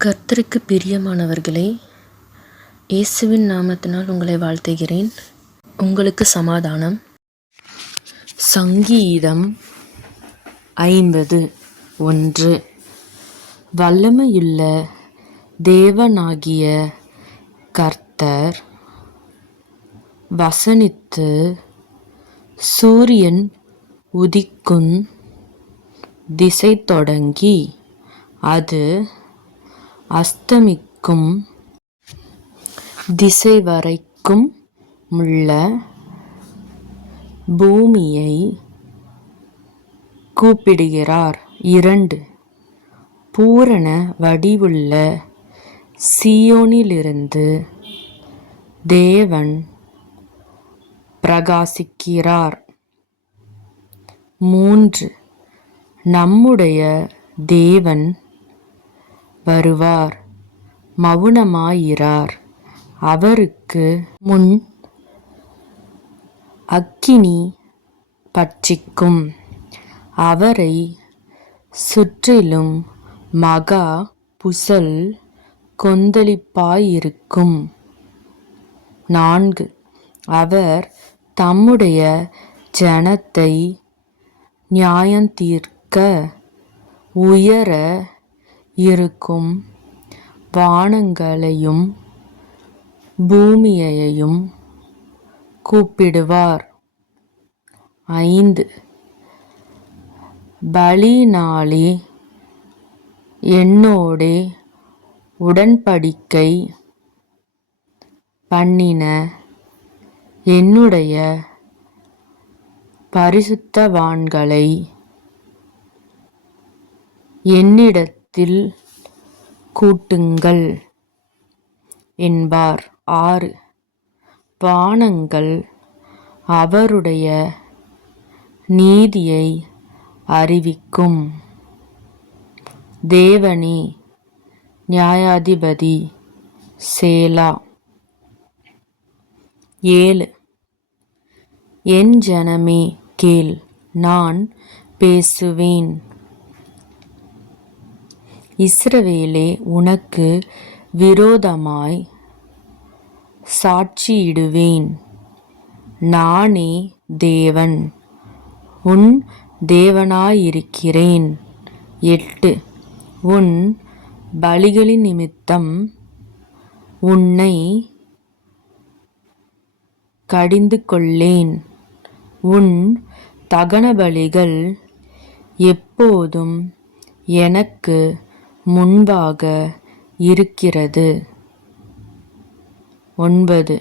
கர்த்தருக்கு பிரியமானவர்களே, இயேசுவின் நாமத்தினால் உங்களை வாழ்த்துகிறேன். உங்களுக்கு சமாதானம். சங்கீதம் 50:1. வல்லமையுள்ள தேவனாகிய கர்த்தர் வசனித்து சூரியன் உதிக்கும் திசை தொடங்கி அது அஸ்தமிக்கும் திசை வரைக்கும் உள்ள பூமியை கூப்பிடுகிறார். 2. பூரண வடிவுள்ள சீயோனிலிருந்து தேவன் பிரகாசிக்கிறார். 3. நம்முடைய தேவன் வருவார், மவுனமாயிரார். அவருக்கு முன் அக்கினி பட்சிக்கும். அவரை சுற்றிலும் மகா புசல் கொந்தளிப்பாயிருக்கும். 4. அவர் தம்முடைய ஜனத்தை நியாயந்தீர்க்க உயர இருக்கும் வானங்களையும் பூமியையும் கூப்பிடுவார். 5. பலியினாலே என்னோடே உடன்படிக்கை பண்ணின என்னுடைய பரிசுத்தவான்களை என்னிடத்தில் கூட்டுங்கள் என்பார். 6. வானங்கள் அவருடைய நீதியை அறிவிக்கும். தேவனே நியாயாதிபதி. சேலா. 7. என் ஜனமே கேள், நான் பேசுவேன். இஸ்ரவேலே, உனக்கு விரோதமாய் சாட்சியிடுவேன். நானே தேவன், உன் தேவனாயிருக்கிறேன். 8. உன் பலிகளின் நிமித்தம் உன்னை கடிந்து கொள்ளேன். உன் தகன பலிகள் எப்போதும் எனக்கு முன்பாக இருக்கிறது. 9.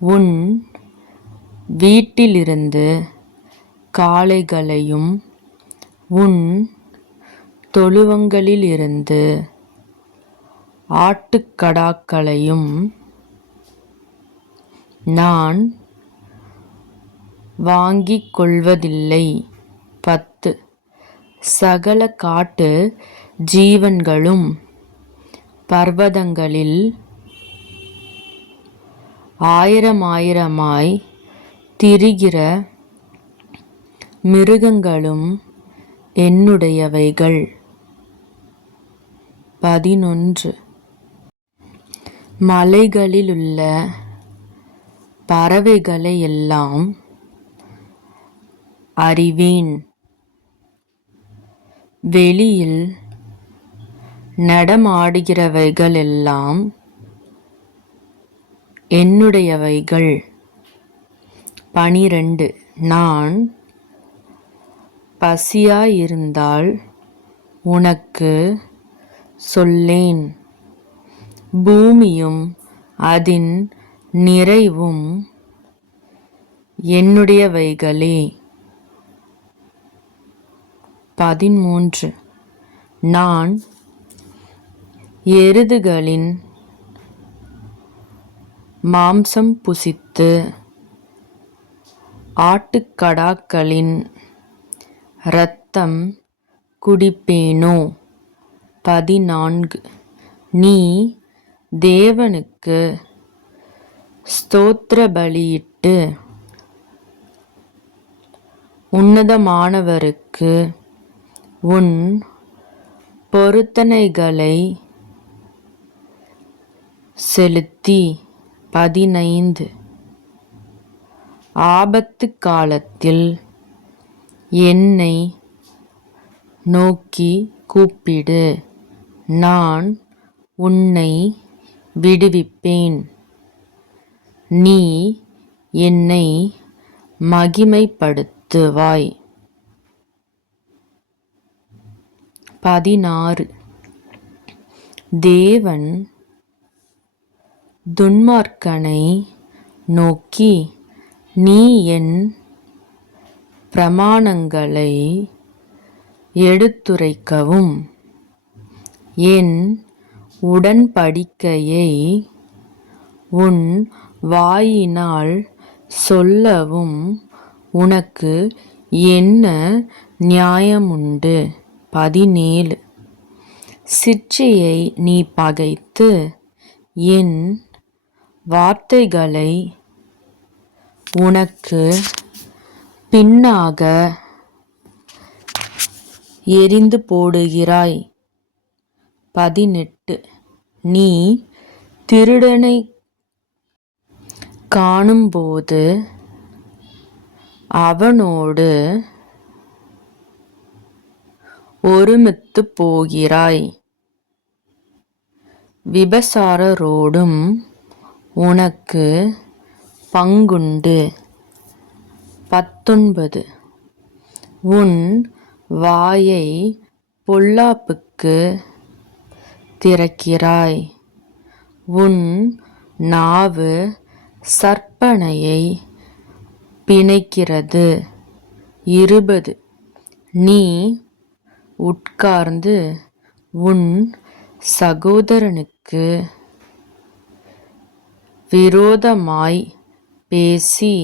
உன் வீட்டிலிருந்து காளைகளையும் உன் தொழுவங்களிலிருந்து ஆட்டுக்கடாக்களையும் நான் வாங்கிக் கொள்வதில்லை. 10. சகல காட்டு ஜீவன்களும் பர்வதங்களில் ஆயிரமாயிரமாய் திரிகிற மிருகங்களும் என்னுடையவைகள். 11. மலைகளிலுள்ள பறவைகளை எல்லாம் அறிவேன். வெளியில் நடமாடுகிறவைகள் எல்லாம் என்னுடையவைகள். 12. நான் பசியாயிருந்தால் உனக்கு சொல்லேன். பூமியும் அதின் நிறைவும் என்னுடையவைகளே. 13. நான் எருதுகளின் மாம்சம் புசித்து ஆட்டுக்கடாக்களின் இரத்தம் குடிப்பேனோ? 14. நீ தேவனுக்கு ஸ்தோத்திர பலியிட்டு உன்னதமானவருக்கு உன் பொருத்தனைகளை செலுத்தி. 15 ஆபத்து காலத்தில் என்னை நோக்கி கூப்பிடு, நான் உன்னை விடுவிப்பேன். நீ என்னை மகிமைப்படுத்துவாய். 16 தேவன் துன்மார்க்கனை நோக்கி, நீ என் பிரமாணங்களை எடுத்துரைக்கவும் என் உடன்படிக்கையை உன் வாயினால் சொல்லவும் உனக்கு என்ன நியாயமுண்டு? 17 சிற்றையை நீ பகைத்து என் வார்த்தைகளை உனக்கு பின்னாக எறிந்து போடுகிறாய். 18 நீ திருடனை காணும்போது அவனோடு ஒருமித்துப் போகிறாய், விபசாரரோடும் உனக்கு பங்குண்டு. 19 உன் வாயை பொல்லாப்புக்கு திறக்கிறாய், உன் நாவு சற்பனையை பிணைக்கிறது. 20 நீ உட்கார்ந்து உன் சகோதரனுக்கு விரோதமாய் பேசி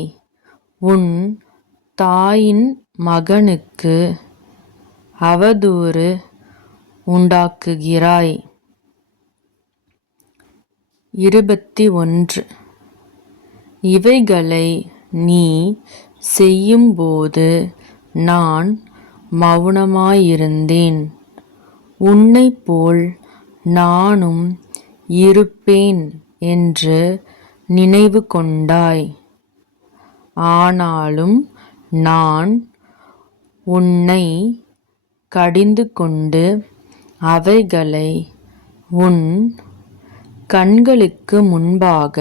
உன் தாயின் மகனுக்கு அவதூறு உண்டாக்குகிறாய். 21 இவைகளை நீ செய்யும்போது நான் மௌனமாயிருந்தேன். உன்னைப் போல் நானும் இருப்பேன் என்று நினைவு கொண்டாய். ஆனாலும் நான் உன்னை கடிந்து கொண்டு அவைகளை உன் கண்களுக்கு முன்பாக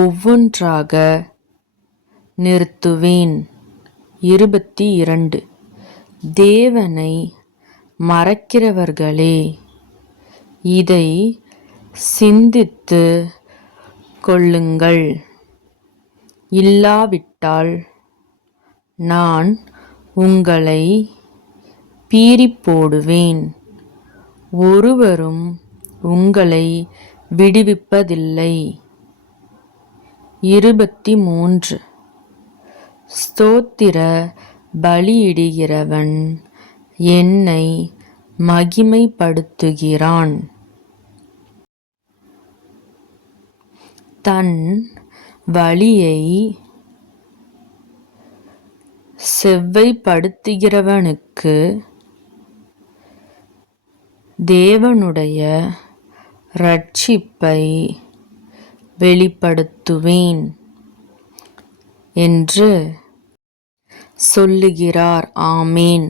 ஒவ்வொன்றாக நிறுத்துவேன். 22 தேவனை மறக்கிறவர்களே, இதை சிந்தித்து கொள்ளுங்கள். இல்லாவிட்டால் நான் உங்களை பீறிப்போடுவேன். ஒருவரும் உங்களை விடுவிப்பதில்லை. 23 ஸ்தோத்திர பலியிடுகிறவன் என்னை மகிமைப்படுத்துகிறான். தன் வழியை செவ்வைப்படுத்துகிறவனுக்கு தேவனுடைய இரட்சிப்பை வெளிப்படுத்துவேன் என்று சொல்லுகிறார். ஆமேன்.